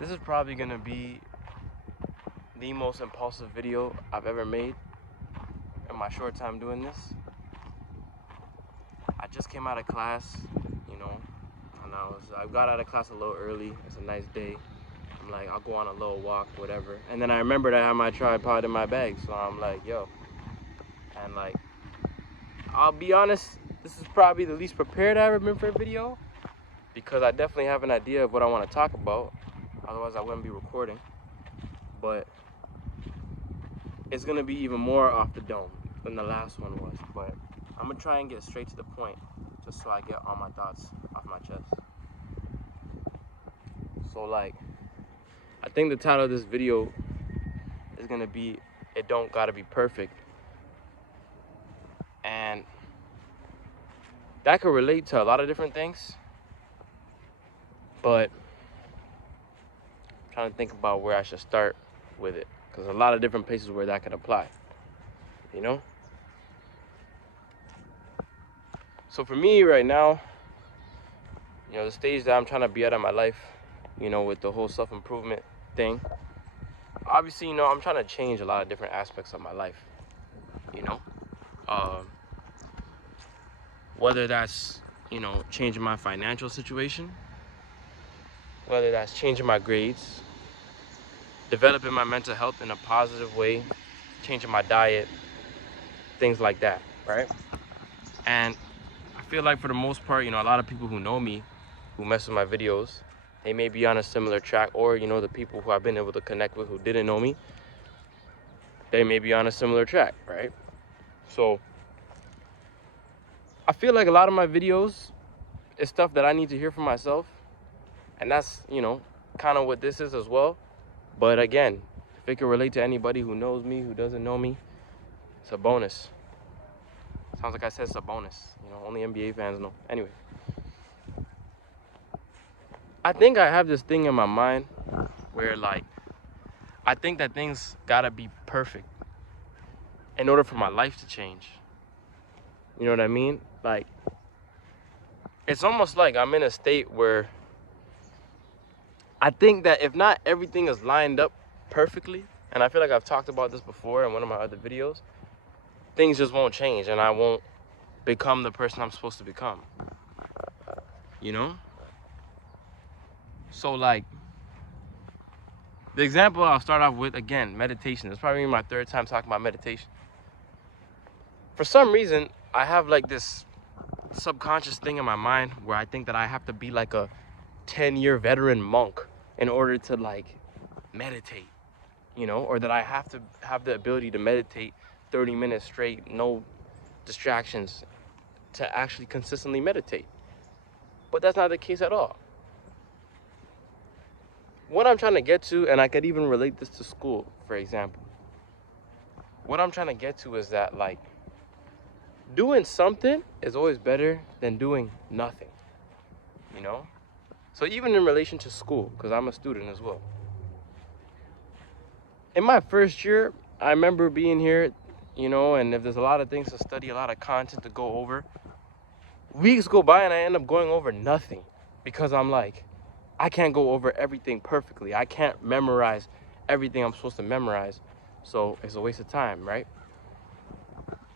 This is probably gonna be the most impulsive video I've ever made in my short time doing this. I just came out of class, you know, and I got out of class a little early. It's a nice day. I'm like, I'll go on a little walk, whatever. And then I remembered I had my tripod in my bag, so I'm like, yo. And like, I'll be honest, this is probably the least prepared I've ever been for a video, because I definitely have an idea of what I want to talk about. Otherwise, I wouldn't be recording. But it's gonna be even more off the dome than the last one was. But I'm gonna try and get straight to the point, just so I get all my thoughts off my chest. So like, I think the title of this video is gonna be, "It Don't Gotta Be Perfect." And that could relate to a lot of different things, but I'm trying to think about where I should start with it, because a lot of different places where that could apply, you know? So for me right now, you know, the stage that I'm trying to be at in my life, you know, with the whole self-improvement thing, obviously, you know, I'm trying to change a lot of different aspects of my life, you know? Whether that's, you know, changing my financial situation, whether that's changing my grades, developing my mental health in a positive way, changing my diet, things like that, right? And I feel like for the most part, you know, a lot of people who know me, who mess with my videos, they may be on a similar track, or, you know, the people who I've been able to connect with who didn't know me, they may be on a similar track, right? So I feel like a lot of my videos is stuff that I need to hear for myself. And that's, you know, kind of what this is as well. But again, if it can relate to anybody who knows me, who doesn't know me, it's a bonus. Sounds like I said it's a bonus. You know, only NBA fans know. Anyway, I think I have this thing in my mind where, like, I think that things gotta be perfect in order for my life to change. You know what I mean? Like, it's almost like I'm in a state where I think that if not everything is lined up perfectly, and I feel like I've talked about this before in one of my other videos, things just won't change and I won't become the person I'm supposed to become. You know? So like, the example I'll start off with, again, meditation. It's probably my third time talking about meditation. For some reason, I have like this subconscious thing in my mind where I think that I have to be like a 10-year veteran monk in order to like meditate, you know, or that I have to have the ability to meditate 30 minutes straight, no distractions, to actually consistently meditate. But that's not the case at all. What I'm trying to get to, and I could even relate this to school, for example. What I'm trying to get to is that, like, doing something is always better than doing nothing, you know? So even in relation to school, because I'm a student as well. In my first year, I remember being here, you know, and if there's a lot of things to study, a lot of content to go over, weeks go by and I end up going over nothing, because I'm like, I can't go over everything perfectly. I can't memorize everything I'm supposed to memorize. So it's a waste of time, right?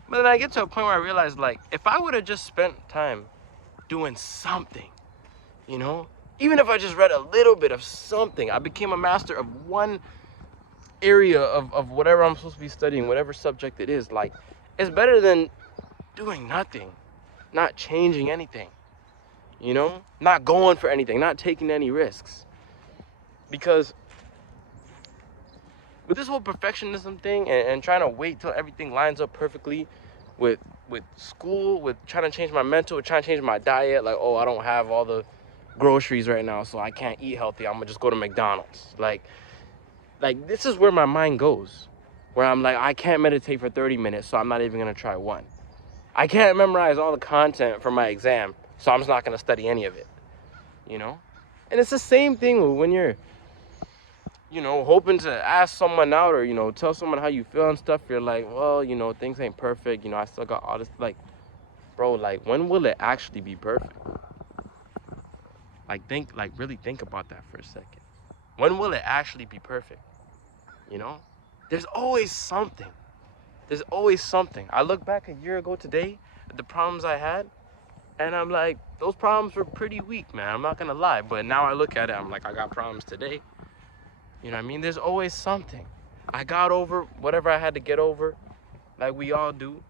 But then I get to a point where I realize, like, if I would have just spent time doing something, you know, even if I just read a little bit of something, I became a master of one area of whatever I'm supposed to be studying, whatever subject it is. Like, it's better than doing nothing, not changing anything, you know, not going for anything, not taking any risks. Because with this whole perfectionism thing and trying to wait till everything lines up perfectly with school, with trying to change my mental, with trying to change my diet, like, oh, I don't have all the groceries right now, so I can't eat healthy, I'm gonna just go to McDonald's. Like this is where my mind goes, where I'm like, I can't meditate for 30 minutes, so I'm not even gonna try one. I can't memorize all the content for my exam, so I'm just not gonna study any of it, you know? And it's the same thing when you're, you know, hoping to ask someone out, or, you know, tell someone how you feel and stuff. You're like, well, you know, things ain't perfect, you know, I still got all this. Like, bro, like, when will it actually be perfect? Like, really think about that for a second. When will it actually be perfect? You know? There's always something. There's always something. I look back a year ago today at the problems I had, and I'm like, those problems were pretty weak, man. I'm not gonna lie. But now I look at it, I'm like, I got problems today. You know what I mean? There's always something. I got over whatever I had to get over, like we all do.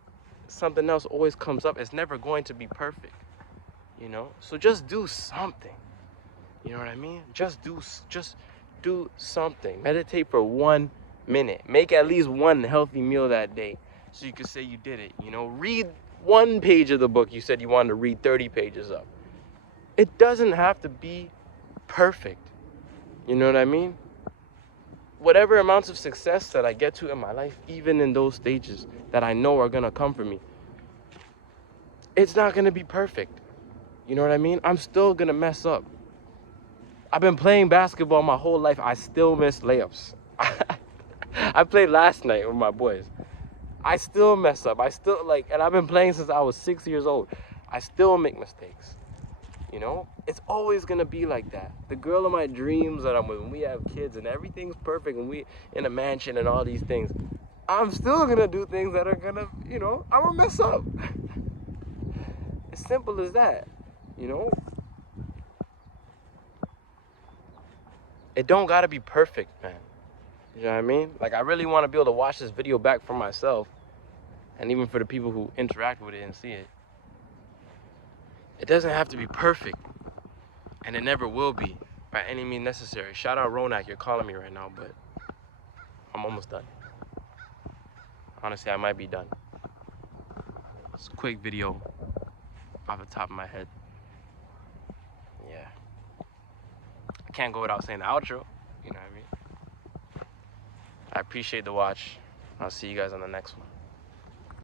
Something else always comes up. It's never going to be perfect, you know? So just do something. You know what I mean? Just do something. Meditate for 1 minute. Make at least one healthy meal that day so you can say you did it. You know, read 1 page of the book you said you wanted to read 30 pages of. It doesn't have to be perfect. You know what I mean? Whatever amounts of success that I get to in my life, even in those stages that I know are gonna come for me, it's not gonna be perfect. You know what I mean? I'm still gonna mess up. I've been playing basketball my whole life. I still miss layups. I played last night with my boys. I still mess up. I still and I've been playing since I was 6 years old. I still make mistakes. You know, it's always gonna be like that. The girl of my dreams that I'm with, when we have kids and everything's perfect and we in a mansion and all these things, I'm still gonna do things that are gonna, you know, I'm gonna mess up. As simple as that, you know. It don't gotta be perfect, man. You know what I mean? Like, I really want to be able to watch this video back for myself, and even for the people who interact with it and see it. It doesn't have to be perfect, and it never will be by any means necessary. Shout out Ronak, you're calling me right now, but I'm almost done. Honestly, I might be done. It's a quick video off the top of my head. Yeah. I can't go without saying the outro. You know what I mean? I appreciate the watch. I'll see you guys on the next one.